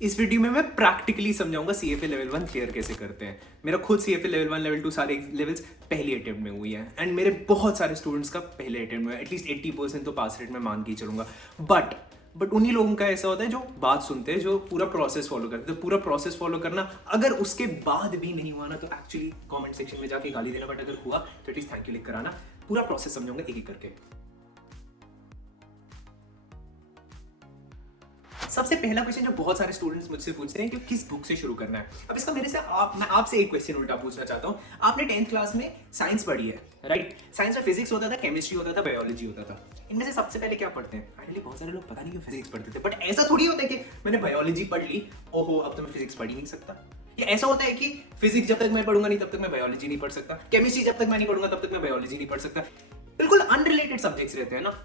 इस वीडियो में मैं प्रैक्टिकली समझाऊंगा सीएफए लेवल 1 क्लियर कैसे करते हैं। मेरा खुद सीएफए लेवल 1 लेवल 2 सारे लेवल्स पहली अटेम्प्ट में हुई है एंड मेरे बहुत सारे स्टूडेंट्स का पहले अटेम्प्ट में एटलीस्ट 80% तो पास रेट में मान के ही चलूंगा। बट उन्हीं लोगों का ऐसा होता है जो बात सुनते हैं, जो पूरा प्रोसेस फॉलो करते हैं। पूरा प्रोसेस फॉलो करना अगर उसके बाद भी नहीं हुआ ना तो एक्चुअली कमेंट सेक्शन में जाके गाली देना, बट अगर हुआ तो एटलीस्ट थैंक यू लिख कर आना। पूरा प्रोसेस समझाऊंगा एक एक करके। सबसे पहला क्वेश्चन जो बहुत सारे स्टूडेंट्स मुझसे पूछते हैं कि किस बुक से शुरू करना है। अब इसका मेरे से मैं आपसे एक क्वेश्चन उल्टा पूछना चाहता हूँ। आपने 10th क्लास में साइंस पढ़ी है, राइट? साइंस में फिजिक्स होता था, केमिस्ट्री होता था, बायोलॉजी होता था। इनमें से सबसे पहले क्या पढ़ते हैं? फाइनली बहुत सारे लोग पता नहीं क्यों फिजिक्स पढ़ते थे, बट ऐसा थोड़ी होता है कि मैंने बायोलॉजी पढ़ ली, ओहो अब तो मैं फिजिक्स पढ़ ही नहीं सकता। या ऐसा होता है कि फिजिक्स जब तक मैं पढ़ूंगा नहीं तब तक मैं बायोलॉजी नहीं पढ़ सकता, केमिस्ट्री जब तक मैं नहीं पढ़ूंगा तब तक मैं बायोलॉजी नहीं पढ़ सकता। बिल्कुल अनरिलेटेड सब्जेक्ट्स रहते हैं ना,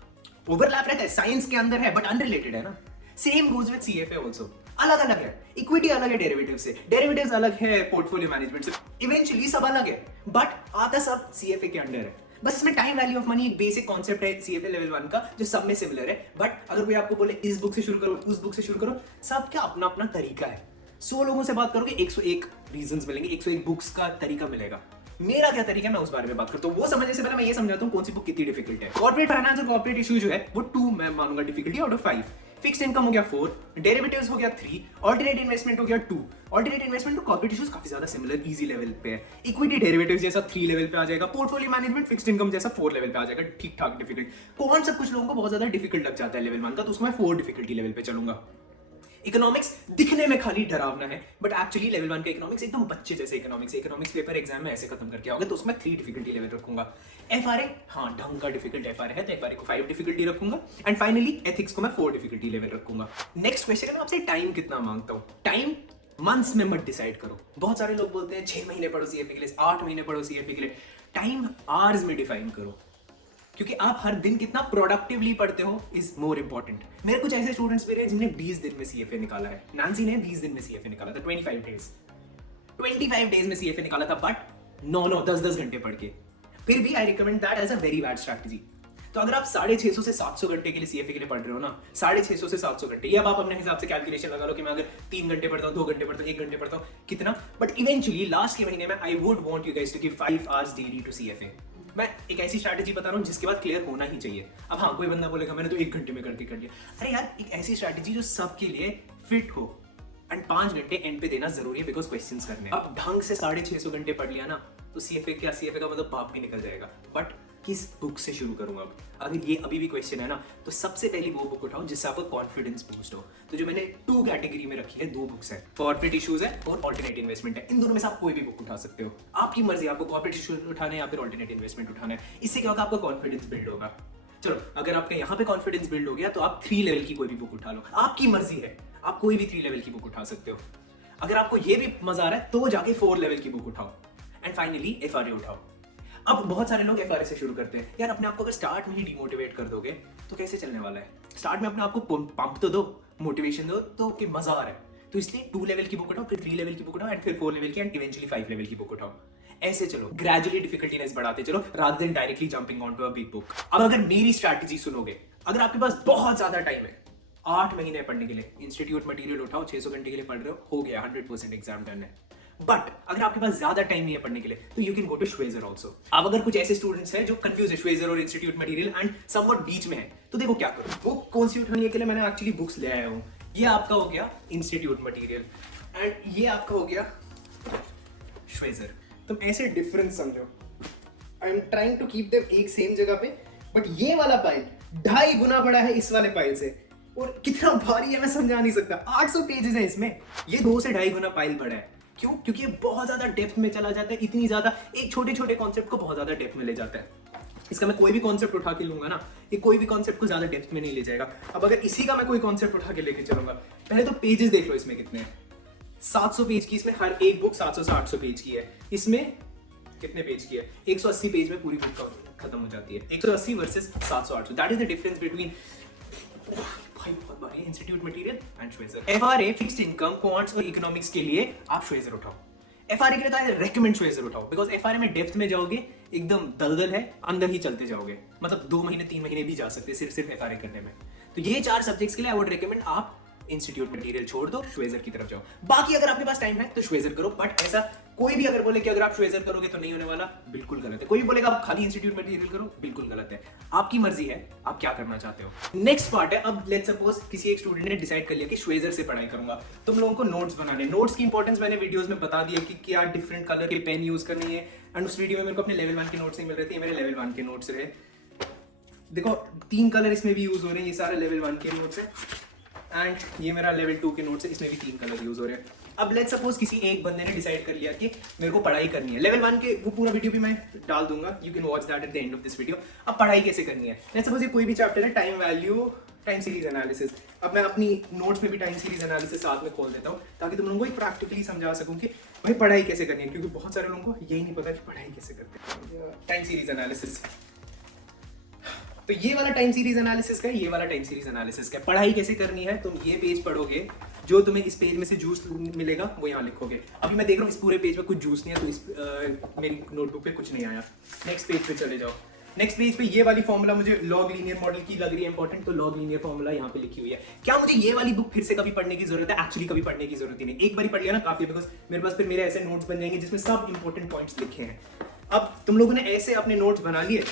ओवरलैप रहता है, साइंस के अंदर है बट अनरिलेटेड है ना। Same goes with CFA also. अलग अलग है, इक्विटी अलग है डेरिवेटिव से, डेरिवेटिव्स अलग है पोर्टफोलियो मैनेजमेंट से, इवेंचुअली सब अलग है बट आता सब सीएफए के अंडर है। बस इसमें टाइम वैल्यू ऑफ मनी एक बेसिक कॉन्सेप्ट है सीएफए लेवल 1 का जो सब में सिमिलर है। बट अगर कोई आपको बोले इस बुक से शुरू करो, उस बुक से शुरू करो, सबका अपना अपना तरीका है। 100 लोगों से बात करोगे 101 रीजंस मिलेंगे, 101 बुक्स का तरीका मिलेगा। मेरा क्या तरीका है मैं उस बारे में बात करता हूँ। वो समझने से पहले मैं ये समझाता हूँ कौन सी बुक कितनी डिफिकल्ट है। कॉर्पोरेट फाइनेंस और कॉर्पोरेट इशू जो है वो 2 मैं मानूंगा difficulty out of 5। Fixed income हो गया 4, डेरिवेटिव्स हो गया 3, ऑल्टरनेट इन्वेस्टमेंट हो गया 2। ऑल्टरनेट इन्वेस्टमेंट तो कॉर्पोरेट इशूज काफी ज्यादा सिमिलर इजी लेवल पे है। इक्विटी डेरिवेटिव्स जैसा 3 लेवल पे आ जाएगा, पोर्टफोलियो मैनेजमेंट फिक्स्ड इनकम जैसा 4 लेवल पे आ जाएगा, ठीक ठाक डिफिकल्ट। कौन सा कुछ लोगों को बहुत ज्यादा डिफिकल्ट लग जाता है लेवल 1 का, तो उसको मैं 4 डिफिकल्टी लेवल पे चलूंगा। इकोनॉमिक्स दिखने में खाली डरावना है बट एक्चुअली लेवल 1 का इकोनॉमिक्स एकदम बच्चे जैसे इकोनॉमिक्स पेपर एग्जाम में ऐसे खत्म करके आओगे, तो उसमें 3 डिफिकल्टी लेवल रखूंगा। एफआरए हाँ ढंग का डिफिकल्ट एफआरए है तो एफआरए को 5 डिफिकल्टी रखूंगा एंड फाइनली एथिक्स को मैं 4 डिफिकल्टी लेवल रखूंगा। नेक्स्ट क्वेश्चन है, मैं आपसे टाइम कितना मांगता हूँ। टाइम मंथ्स में मत डिसाइड करो। बहुत सारे लोग बोलते हैं 6 महीने पढ़ो सीएफए के लिए, 8 महीने पढ़ो सीएफए के लिए। टाइम आवर्स में डिफाइन करो, क्योंकि आप हर दिन कितना प्रोडक्टिवली पढ़ते हो इज मोर इंपॉर्टेंट। मेरे कुछ ऐसे स्टूडेंट्स भी रहे जिन्होंने 20 दिन में सीएफए निकाला है। नांसी ने 20 दिन में सीएफए निकाला था, 25 डेज में सीएफए निकाला था, बट 9-10 घंटे पढ़ के। फिर भी I recommend that as a very bad strategy. तो अगर आप 650 से 700 घंटे के लिए सीएफए के लिए पढ़ रहे हो ना, 650 से 700 घंटे, ये अब आप अपने हिसाब से कैलकुलेशन लगा लो कि मैं अगर 3 घंटे पढ़ता हूँ, 2 घंटे पढ़ता हूँ, 1 घंटे पढ़ता हूँ, कितना। बट इवेंचुअली लास्ट के महीने में I would want you guys to give 5 hours daily to CFA. मैं एक ऐसी स्ट्रैटेजी बता रहा हूँ जिसके बाद क्लियर होना ही चाहिए। अब हाँ, कोई बंदा बोलेगा मैंने तो 1 घंटे में करके कर लिया। अरे यार, एक ऐसी स्ट्रैटेजी जो सबके लिए फिट हो एंड 5 घंटे एंड पे देना जरूरी है बिकॉज क्वेश्चंस करने हैं। अब ढंग से 650 घंटे पढ़ लिया ना तो सीएफए का मतलब बाप भी निकल जाएगा। बट किस बुक से शुरू करूंगा? अब अगर ये अभी भी क्वेश्चन है ना, तो सबसे पहली वो बुक उठाओ जिससे आपको कॉन्फिडेंस बूस्ट हो। तो जो मैंने 2 कैटेगरी में रखी है, 2 बुक्स है, कॉर्पोरेट इश्यूज है और ऑल्टरनेट इन्वेस्टमेंट है। इन दोनों में से आप कोई भी बुक उठा सकते हो, आपकी मर्जी। आपको कॉर्पोरेट इश्यूज उठाना है या फिर ऑल्टरनेट इन्वेस्टमेंट उठाना है। इससे क्या होगा, आपका कॉन्फिडेंस बिल्ड होगा। चलो, अगर आपका यहाँ पे कॉन्फिडेंस बिल्ड हो गया तो आप 3 लेवल की कोई भी बुक उठा लो, आपकी मर्जी है। आप कोई भी 3 लेवल की बुक उठा सकते हो। अगर आपको ये भी मजा आ रहा है तो जाके 4 लेवल की बुक उठाओ एंड फाइनली एफआरए उठाओ। अब बहुत सारे लोग एफआरए से शुरू करते हैं। यार, अपने आप को अगर स्टार्ट में ही डिमोटिवेट कर दोगे तो कैसे चलने वाला है? स्टार्ट में अपने आप को पंप तो दो, मोटिवेशन दो तो कि मजा आ रहा है। तो इसलिए 2 लेवल की बुक उठाओ, फिर 3 लेवल की बुक उठाओ एंड फिर 4 लेवल की एंड इवेंचुअली 5 लेवल की बुक उठाओ। ऐसे चलो, ग्रेजुअली डिफिकल्टी लेवल बढ़ाते चलो rather than directly jumping on to a big book. अब अगर मेरी स्ट्रैटेजी सुनोगे, अगर आपके पास बहुत ज्यादा टाइम है 8 महीने पढ़ने के लिए, इंस्टीट्यूट मटेरियल उठाओ, 600 घंटे के लिए पढ़ रहे हो गया, 100% एग्जाम डन है। बट अगर आपके पास ज्यादा टाइम नहीं है पढ़ने के लिए तो you can go to Schweser also. अब अगर कुछ ऐसे स्टूडेंट्स हैं जो कंफ्यूज है श्वेजर और इंस्टीट्यूट मटेरियल एंड समवट बीच में है, तो देखो क्या करो। वो कौन सी उठाने के लिए मैंने एक्चुअली बुक्स ले आया हूँ। ये आपका हो गया इंस्टीट्यूट मटेरियल एंड ये आपका हो गया श्वेजर। तुम ऐसे डिफरेंस समझो। I am trying to keep them एक सेम जगह पे, बट ये वाला फाइल 2.5 गुना बड़ा है इस वाले फाइल से, और कितना भारी है मैं समझा नहीं सकता। 800 पेजेस है इसमें, ये 2 से 2.5 गुना फाइल बड़ा है। क्यों? क्योंकि ये बहुत ज्यादा डेप्थ में चला जाता है, इतनी ज्यादा, एक छोटे छोटे कॉन्सेप्ट को बहुत ज्यादा डेप्थ में ले जाता है। इसका मैं कोई भी कॉन्सेप्ट उठा के लूंगा ना, ये कोई भी कॉन्सेप्ट को ज्यादा डेप्थ में नहीं ले जाएगा। अब अगर इसी का मैं कोई कॉन्सेप्ट उठा के लेके चलूंगा, पहले तो पेजेस देख लो इसमें कितने हैं। 700 पेज की इसमें, हर एक बुक 700 से 800 पेज की है। इसमें कितने पेज की है? 180 पेज में पूरी बुक खत्म हो जाती है। 180 versus 700-800, that is the difference between भाई बहुत भारी है institute material and Schweser. FRA, fixed income, quants और इकोनॉमिक्स के लिए आप श्वेजर उठाओ। एफआरए के लिए तो आई रेकमेंड श्वेजर उठाओ बिकॉज एफआरए में डेप्थ में जाओगे, एकदम दलदल है, अंदर ही चलते जाओगे। मतलब 2 महीने 3 महीने भी जा सकते हैं सिर्फ एफआरए करने में। तो ये 4 सब्जेक्ट्स के लिए आई वुड रेकमेंड आप इंस्टीट्यूट मटेरियल छोड़ दो, श्वेजर की तरफ जाओ। बाकी अगर आपके पास टाइम है तो श्वेजर करो, बट ऐसा कोई भी अगर बोले कि अगर आप श्वेजर करोगे तो नहीं होने वाला, बिल्कुल गलत है। कोई भी बोलेगा आप खाली इंस्टीट्यूट मटेरियल करो, बिल्कुल गलत है। आपकी मर्जी है आप क्या करना चाहते हो। नेक्स्ट पार्ट है, अब लेट्स सपोज किसी एक स्टूडेंट ने डिसाइड कर लिया कि श्वेजर से पढ़ाई करूंगा। तुम लोगों को नोट्स बनाने, नोट्स की इंपॉर्टेंस मैंने वीडियोस में बता दिया कि क्या डिफरेंट कलर के पेन यूज करनी है। एंड उस वीडियो में मेरे को अपने लेवल 1 के नोट्स नहीं मिल रहे थे, मेरे लेवल 1 के नोट्स रहे। देखो 3 कलर इसमें भी यूज हो रहे हैं, ये सारे लेवल 1 के नोट्स है। एंड ये मेरा लेवल 2 के नोट्स है, इसमें भी 3 कलर यूज हो रहे हैं। अब लेट्स सपोज किसी एक बंदे ने डिसाइड कर लिया कि मेरे को पढ़ाई करनी है। लेवल 1 के वो पूरा वीडियो भी मैं डाल दूंगा, you can watch that at the end of this video. अब पढ़ाई कैसे करनी है, लेट्स सपोज ये कोई भी चैप्टर है, time value, time series analysis. अब मैं अपनी नोट्स में भी टाइम सीरीज एनालिसिस साथ में खोल देता हूँ ताकि तुम लोगों को एक प्रैक्टिकली समझा सकूं कि भाई पढ़ाई कैसे करनी है, क्योंकि बहुत सारे लोगों को यही नहीं पता कि पढ़ाई कैसे करते हैं। टाइम सीरीज एनालिसिस, तो ये वाला टाइम सीरीज एनालिसिस का है, ये वाला टाइम सीरीज एनालिसिस का है। पढ़ाई कैसे करनी है, तुम ये पेज पढ़ोगे, जो तुम्हें इस पेज में से जूस मिलेगा वो यहाँ लिखोगे। अभी मैं देख रहा हूँ इस पूरे पेज में कुछ जूस नहीं है, तो इस मेरी नोटबुक पे कुछ नहीं आया। नेक्स्ट पेज पे चले जाओ। नेक्स्ट पेज पे ये वाली फॉर्मूला मुझे लॉग लीनियर मॉडल की लग रही है इंपॉर्टेंट, तो लॉग लीनियर फॉर्मूला यहाँ पे लिखी हुई है। क्या मुझे ये वाली बुक फिर से कभी पढ़ने की जरूरत है? एक्चुअली कभी पढ़ने की जरूरत ही नहीं, एक बार पढ़ लिया ना काफी, बिकॉज मेरे पास फिर मेरे ऐसे नोट्स बन जाएंगे जिसमें सब इंपॉर्टेंट पॉइंट्स लिखे हैं। अब तुम लोगों ने ऐसे अपने नोट्स बना लिए,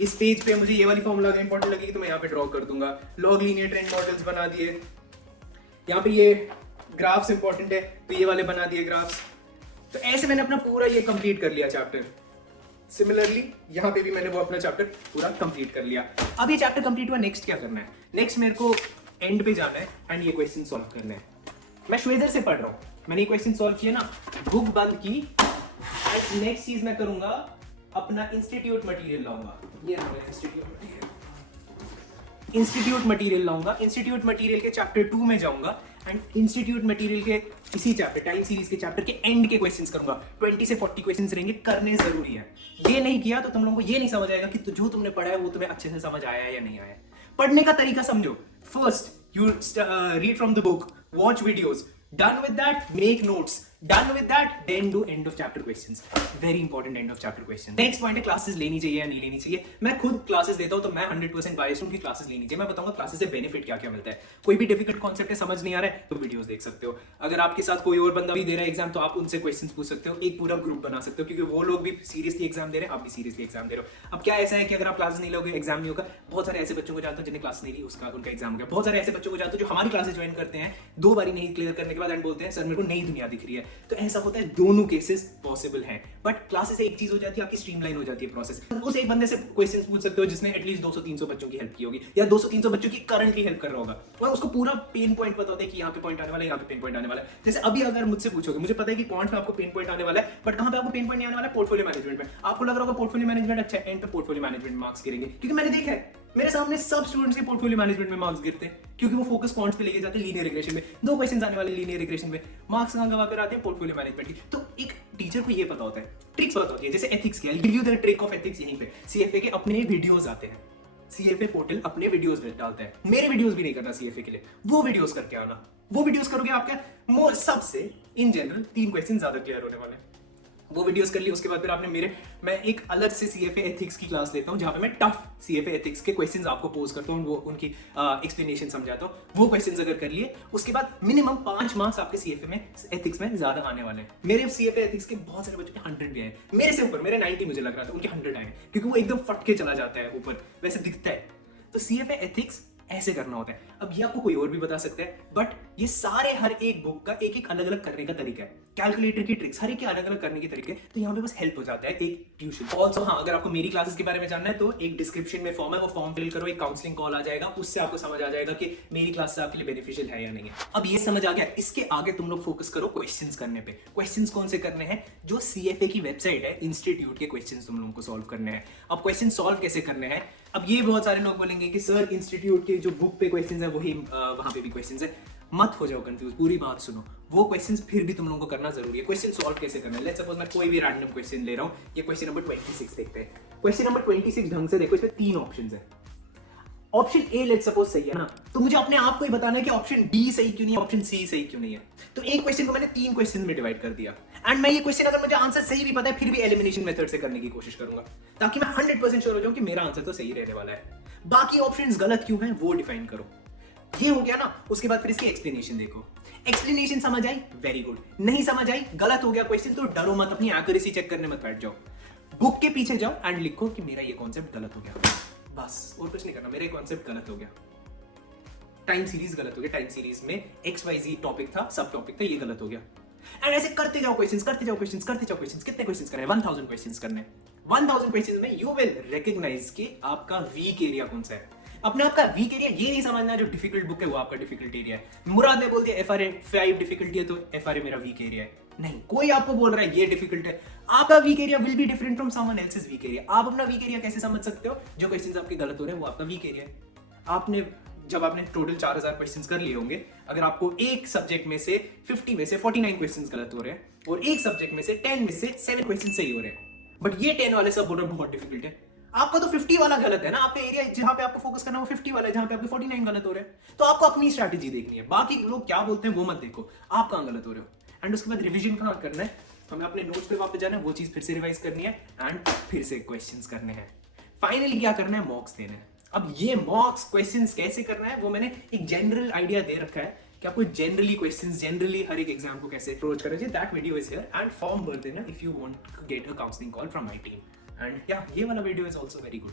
इस पेज पे मुझे ये वाली फॉर्मूला अगर इंपॉर्टेंट लगेगी तो मैं यहाँ पे ड्रॉ कर दूंगा। लॉग लीनियर ट्रेंड मॉडल्स बना दिए, यहाँ पे ये ग्राफ्स इंपॉर्टेंट है तो ये वाले बना दिए ग्राफ्स। तो ऐसे मैंने अपना पूरा ये कंप्लीट कर लिया चैप्टर। सिमिलरली यहाँ पे भी मैंने वो अपना चैप्टर पूरा कंप्लीट कर लिया। अब ये चैप्टर कंप्लीट हुआ, नेक्स्ट क्या करना है? नेक्स्ट मेरे को एंड पे जाना है एंड ये क्वेश्चन सॉल्व करना है। मैं श्वेजर से पढ़ रहा हूँ, मैंने ये क्वेश्चन सॉल्व किया ना, बुक बंद की, एंड नेक्स्ट चीज मैं करूंगा अपना इंस्टीट्यूट मटेरियल लाऊंगा। ये इंस्टीट्यूट मटेरियल लाऊंगा। इंस्टीट्यूट मटेरियल के चैप्टर 2 में जाऊंगा एंड इंस्टीट्यूट मटेरियल के इसी चैप्टर टाइम सीरीज के चैप्टर के एंड के क्वेश्चंस करूंगा। 20 से 40 क्वेश्चंस रहेंगे, करने जरूरी है। ये नहीं किया तो तुम लोगों को ये नहीं समझ आएगा कि जो तुमने पढ़ा है वो तुम्हें अच्छे से समझ आया है या नहीं आया। पढ़ने का तरीका समझो। First you read from the book, watch videos, done with that make notes, done with that then do end of chapter questions, very important end of chapter question। next point है क्लासेस लेनी चाहिए या नहीं लेनी चाहिए। मैं खुद classes देता हूं तो मैं 100% बायस्ड हूं कि क्लासेस लेनी चाहिए। मैं बताऊंगा क्लासेस से बेनिफिट क्या क्या मिलता है। कोई भी डिफिकल्ट कॉन्सेप्ट है समझ नहीं आ रहा है तो वीडियोस देख सकते हो। अगर आपके साथ कोई और बंदा भी दे रहा है एग्जाम तो आप उनसे क्वेश्चंस पूछ सकते हो, एक पूरा ग्रुप बना सकते हो, क्योंकि वो लोग भी सीरियसली एग्जाम दे रहे हैं, आप भी सीरियसली एग्जाम दे रहे हो। अब क्या ऐसा है कि अगर आप क्लासेस नहीं लोगे एग्जाम नहीं होगा। बहुत सारे ऐसे बच्चों को जानते हो जिन्हें क्लास नहीं ली उसका उनका एग्जाम हो गया। बहुत सारे ऐसे बच्चों को जानते हो जो हमारी क्लासेस ज्वाइन करते हैं, 2 बारी नहीं क्लियर करने के बाद एंड बोलते हैं सर मेरे को नई दुनिया दिख रही है। तो ऐसा होता है, दोनों केसेस पॉसिबल हैं। बट क्लासेस से एक चीज हो जाती है, आपकी स्ट्रीमलाइन हो जाती है प्रोसेस। उस एक बंदे से क्वेश्चंस पूछ सकते हो जिसने एटलीस्ट 200-300 बच्चों की हेल्प की होगी या 200-300 बच्चों की करंटली हेल्प कर रहा होगा और उसको पूरा पेन पॉइंट पता होता है कि यहाँ पे पॉइंट आने वाला है, यहाँ पे पेन पॉइंट आने वाला है। जैसे अभी अगर मुझसे पूछोगे, मुझे पता है कि पॉइंट्स में आपको पेन पॉइंट आने वाला है, बट कहाँ पे आपको पेन पॉइंट नहीं आने वाला है? पोर्टफोलियो मैनेजमेंट में। आपको लग रहा होगा पोर्टफोलियो मैनेजमेंट अच्छा है, एंड पे पोर्टफोलियो मैनेजमेंट मार्क्स गिरेंगे, क्योंकि मैंने देखा है मेरे सामने सब स्टूडेंट्स के पोर्टफोलियो मैनेजमेंट में मार्क्स गिरते हैं, क्योंकि वो फोकस क्वांट्स पे लेके जाते हैं लीनियर रिग्रेशन में। 2 क्वेश्चंस आने वाले लीनियर रिग्रेशन में, मार्क्स कहां गवा कर आते हैं? पोर्टफोलियो मैनेजमेंट की। तो एक टीचर को ये पता होता है, ट्रिक्स पता होती है। जैसे एथिक्स की, give you the trick of ethics यहीं पे। सीएफए के अपने वीडियोस आते हैं, सीएफए पोर्टल अपने वीडियोस डालता है। मेरे वीडियोस भी नहीं करना सीएफए के लिए, वो वीडियोस करके आना। वो वीडियोस करोगे आपका सबसे इन जनरल 3 क्वेश्चन ज्यादा क्लियर होने वाले हैं। वो वीडियोस कर ली, उसके बाद फिर आपने मैं एक अलग से सीएफए एथिक्स की क्लास लेता हूँ जहाँ पे मैं टफ सीएफए एथिक्स के क्वेश्चंस आपको पोज करता हूँ, वो उनकी एक्सप्लेनेशन समझाता हूँ। वो क्वेश्चंस अगर कर लिए उसके बाद मिनिमम 5 मार्क्स आपके सीएफए में एथिक्स में ज्यादा आने वाले हैं। मेरे सीएफए एथिक्स के बहुत सारे बच्चों के 100 भी आए, मेरे से ऊपर, मेरे 90 मुझे लग रहा था, उनके 100 आए, क्योंकि वो एकदम फट के चला जाता है ऊपर, वैसे दिखता है। तो सीएफए एथिक्स ऐसे करना होता है। अब ये आपको कोई और भी बता सकता है, बट ये सारे हर एक बुक का एक एक अलग अलग करने का तरीका है। कैलकुलेटर की ट्रिक्स हर एक के अलग अलग करने के तरीके, तो यहाँ पे बस हेल्प हो जाता है एक ट्यूशन। ऑल्सो हाँ, अगर आपको मेरी क्लासेस के बारे में जानना है तो एक डिस्क्रिप्शन में फॉर्म है, वो फॉर्म फिल करो, एक काउंसलिंग कॉल आ जाएगा, उससे आपको समझ आ जाएगा कि मेरी क्लासेस आपके लिए बेनिफिशियल है या नहीं है। अब ये समझ आ गया, इसके आगे तुम लोग फोकस करो क्वेश्चंस करने पे। क्वेश्चंस कौन से करने हैं? जो सीएफए की वेबसाइट है, इंस्टीट्यूट के क्वेश्चंस तुम लोगों को सॉल्व करने हैं। अब क्वेश्चन सॉल्व कैसे करने हैं? अब ये बहुत सारे लोग बोलेंगे कि सर इंस्टीट्यूट के जो बुक पे क्वेश्चंस है वही वहां पे भी क्वेश्चंस है। मत हो जाओ कंफ्यूज, पूरी बात सुनो। वो क्वेश्चंस फिर भी तुम लोगों को करना जरूरी है। क्वेश्चन सॉल्व कैसे करना है? लेट्स सपोज मैं कोई भी रैंडम क्वेश्चन ले रहा हूँ, ये क्वेश्चन नंबर 26 देखते हैं। क्वेश्चन नंबर 26 ढंग से देखो, इसमें 3 ऑप्शंस है। ऑप्शन ए लेट्स सपोज सही है ना, तो मुझे अपने आप को ही बताना है कि ऑप्शन डी सही क्यों नहीं है, ऑप्शन सी सही क्यों नहीं है। तो एक क्वेश्चन को मैंने 3 क्वेश्चन में डिवाइड कर दिया, एंड मैं ये क्वेश्चन अगर मुझे आंसर सही भी पता है फिर भी एलिमिनेशन मेथड से करने की कोशिश करूंगा, ताकि मैं 100% श्योर हो जाऊं कि मेरा आंसर तो सही रहने वाला है। बाकी ऑप्शंस गलत क्यों हैं वो डिफाइन करो। ये हो गया ना, उसके बाद फिर इसकी एक्सप्लेनेशन देखो। एक्सप्लेनेशन समझ आई, वेरी गुड। नहीं समझ आई, गलत हो गया क्वेश्चन, तो डरो मत, अपनी एक्यूरेसी चेक करने मत बैठ जाओ। बुक के पीछे जाओ एंड लिखो कि मेरा ये कॉन्सेप्ट गलत हो गया, बस और कुछ नहीं करना। मेरा ये कॉन्सेप्ट गलत हो गया, टाइम सीरीज गलत हो गया, टाइम सीरीज में XYZ टॉपिक था, सब टॉपिक था, ये गलत हो गया। एंड ऐसे करते जाओ क्वेश्चंस, करते जाओ क्वेश्चंस, करते जाओ क्वेश्चंस। कितने क्वेश्चंस करने हैं? 1000 क्वेश्चंस करने हैं। 1000 क्वेश्चंस में यू विल रिकॉग्नाइज कि आपका वीक एरिया कौन सा है। अपने आप का वीक एरिया ये नहीं समझना जो डिफिकल्ट बुक है वो आपका डिफिकल्ट एरिया है। मुराद ने बोल दिया FRA 5 डिफिकल्टी है तो FRA मेरा वीक एरिया है, नहीं। कोई आपको बोल रहा है ये डिफिकल्ट है, आपका weak area will be different from someone else's weak area. आप अपना वीक एरिया कैसे समझ सकते हो? जो क्वेश्चंस आपके गलत हो रहे हैं वो आपका वीक एरिया है। जब आपने टोटल 4000 क्वेश्चंस कर लिए होंगे, अगर आपको एक सब्जेक्ट में से 50 में से 49 क्वेश्चंस गलत हो रहे हैं और एक सब्जेक्ट में से 10 में से 7 क्वेश्चन सही हो रहे हैं, बट ये 10 वाले सब बोल रहे हैं बहुत डिफिकल्ट है, आपका तो 50 वाला गलत है ना। आपका एरिया जहां पे आपको फोकस करना है वो 50 वाला है, जहां पे आपके 49 गलत हो रहे हैं। तो आपको अपनी स्ट्रैटेजी देखनी है, बाकी लोग क्या बोलते हैं वो मत देखो, आप कहां गलत हो रहे हो। एंड उसके बाद रिवीजन कहां करना है, हमें अपने नोट्स पे वापस जाना है, वो चीज फिर से रिवाइज करनी है एंड फिर से क्वेश्चंस करने हैं। फाइनली क्या करना है? मॉक्स देना है। अब ये मॉक्स क्वेश्चंस कैसे करना है वो मैंने एक जनरल आइडिया दे रखा है कि आपको जनरली क्वेश्चंस जनरली हर एक एग्जाम को कैसे अप्रोच करना चाहिए। That video is here and form भर देना if you want to get a counselling call from my team. And या ये वाला video is also very good.